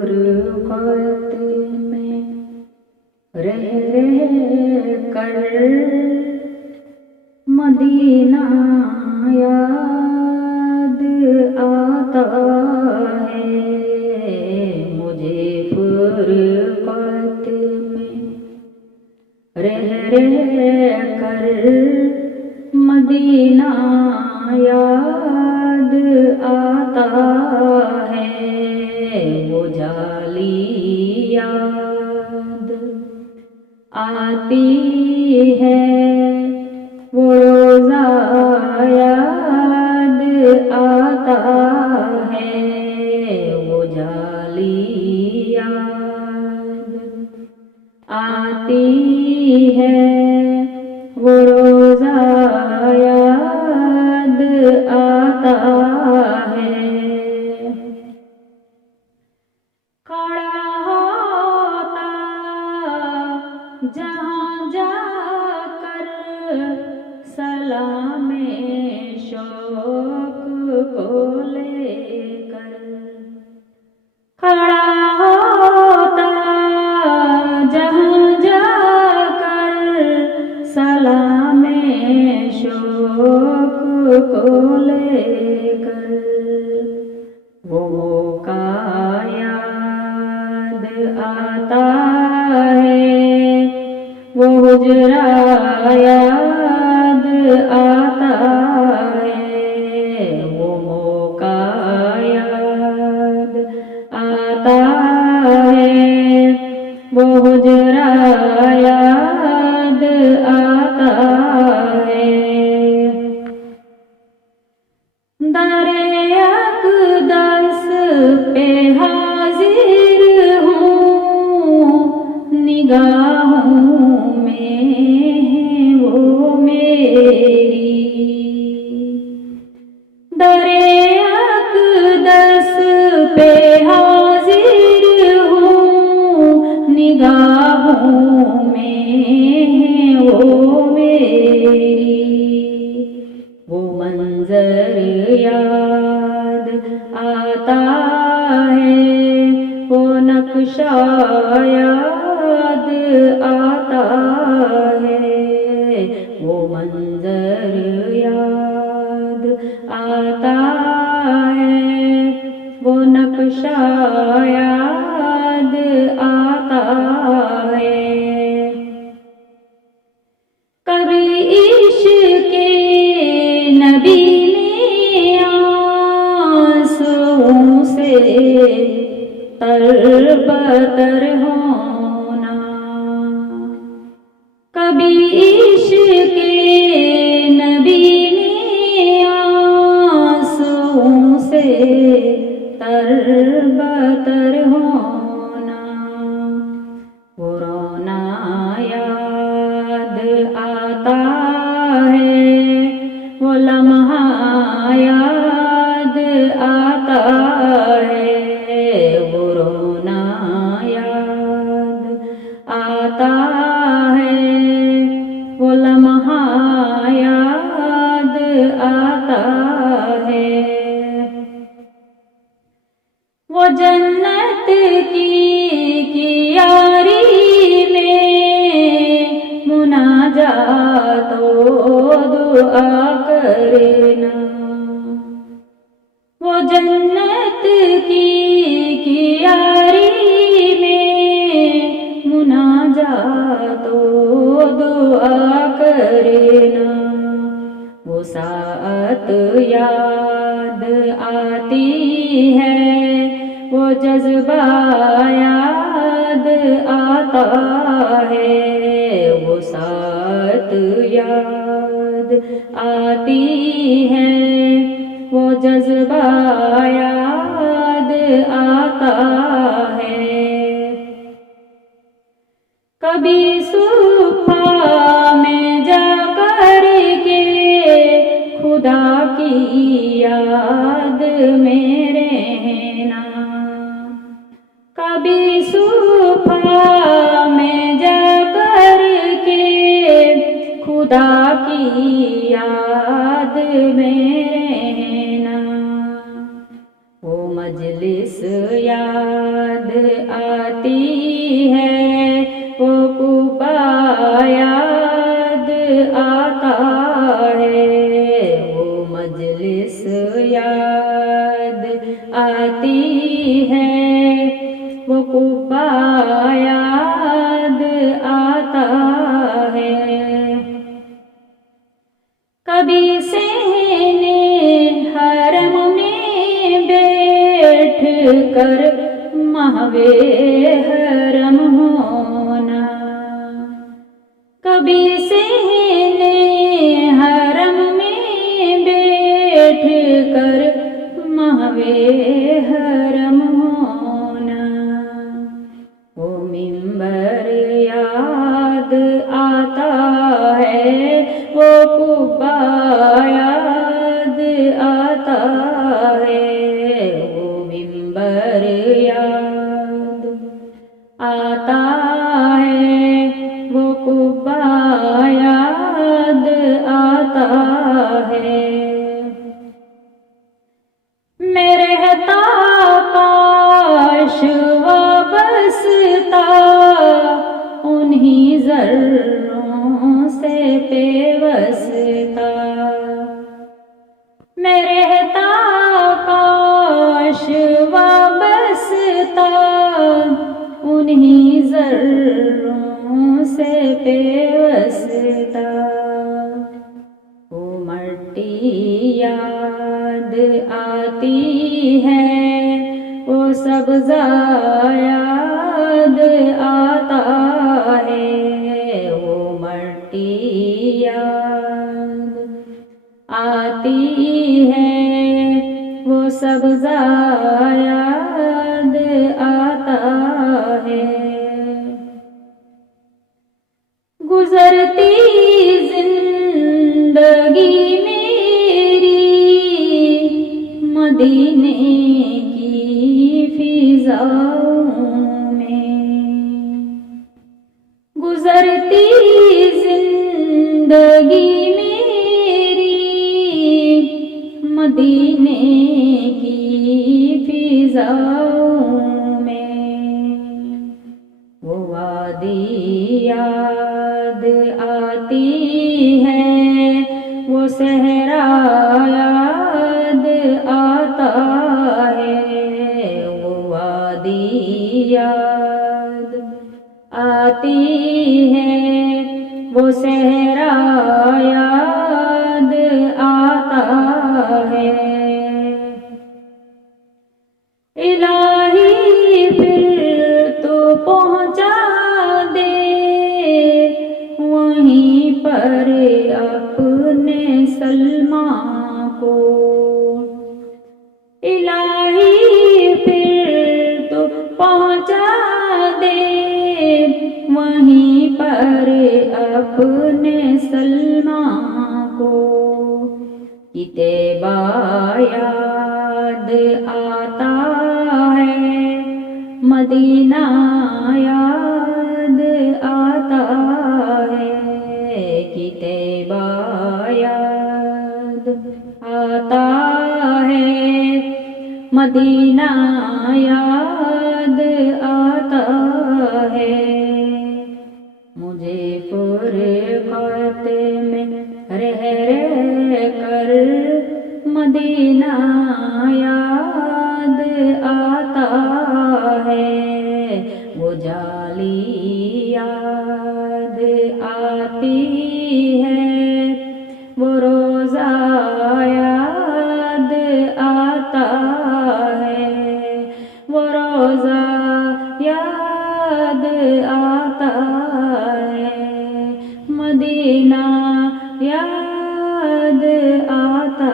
फुरकत में रह कर मदीना याद आता है मुझे। फुरकत में रह कर मदीना याद आता है वो जाली याद आती है वो रोज़ा याद आता है वो जाली याद आती है वो रोज़ा याद आता है। खड़ा होता जहाँ जाकर सलामे शौक को लेकर, खड़ा होता जहाँ जाकर सलामे शौक को लेकर, वो मौका याद आता है वो हुजरा याद आता है वो मौका याद आता है वो हुजरा याद आता है। दरे अक़दस पे हाजिर हूँ निगाहों में है वो मेरी। दरे अक़दस पे हाजिर हूँ निगाहों में है वो मेरी। वो मंजर याद आता है वो नक्शा याद आता है वो मंजर याद आता है वो नक्शा याद आता है। कभी इश्क़ नबी ने आंसुओं से तरबतर होना, कभी इश्क़ नबी ने आंसुओं से तरबतर होना, वो रोना याद आता है वो लम्हा याद आता है वो रोना याद आता है वो लम्हा याद आता है। वो जन्नत की यारी में मुनाजातो दुआ करना, वो जन्नत की यारी में मुनाजातो दुआ करना। वो साअत याद आती है वो जज्बा याद आता है वो साअत याद आती है वो जज्बा याद आता है। कभी सुबह में जाकर के खुदा की याद में रहना, कभी सुबह में जाकर के खुदा की याद में रहना। वो मजलिस याद आती है, वो कुबा याद आता है, वो मजलिस याद आती है, वो कुबा याद आता है। कभी सहने हरम में बैठ कर महवे हरम होना, कभी सहने हरम में बैठ कर महवे हरम होना, वो मिंबर याद आता है, वो कुबा याद आता है, वो मिंबर याद आता है, वो कुबा याद आता है। मैं रहता काश वाबस्ता उन्हीं ज़र्रों से पेवस्ता, मैं रहता काश वाबस्ता उन्हीं ज़र्रों से पेवस्ता, वो मट्टी याद आती है, वो सब्ज़ा याद आता है, वो मट्टी याद आती है, वो सब्ज़ा याद आता है। गुज़रती ज़िंदगी मेरी मदीने की फ़िज़ाओं में, गुज़रती ज़िंदगी मेरी मदीने की फ़िज़ाओं में, वो वादी याद आती है, वो सहरा याद आता है, वो वादी याद आती है, वो सहरा याद आता है। इलाही फिर तो पहुँचा दे वहीं पर अपने सलमा को, इलाही फिर तो पहुँचा दे वहीं पर अपने सलमा को, कितबा याद आता है, मदीना याद आता है, कितबा याद आता है, मदीना याद आता है। मुझे फुरक़त में रह कर मदीना याद आता है, वो जाली याद आती है, वो रोज़ा याद आता है, वो रोज़ा याद आता है, मदीना याद आता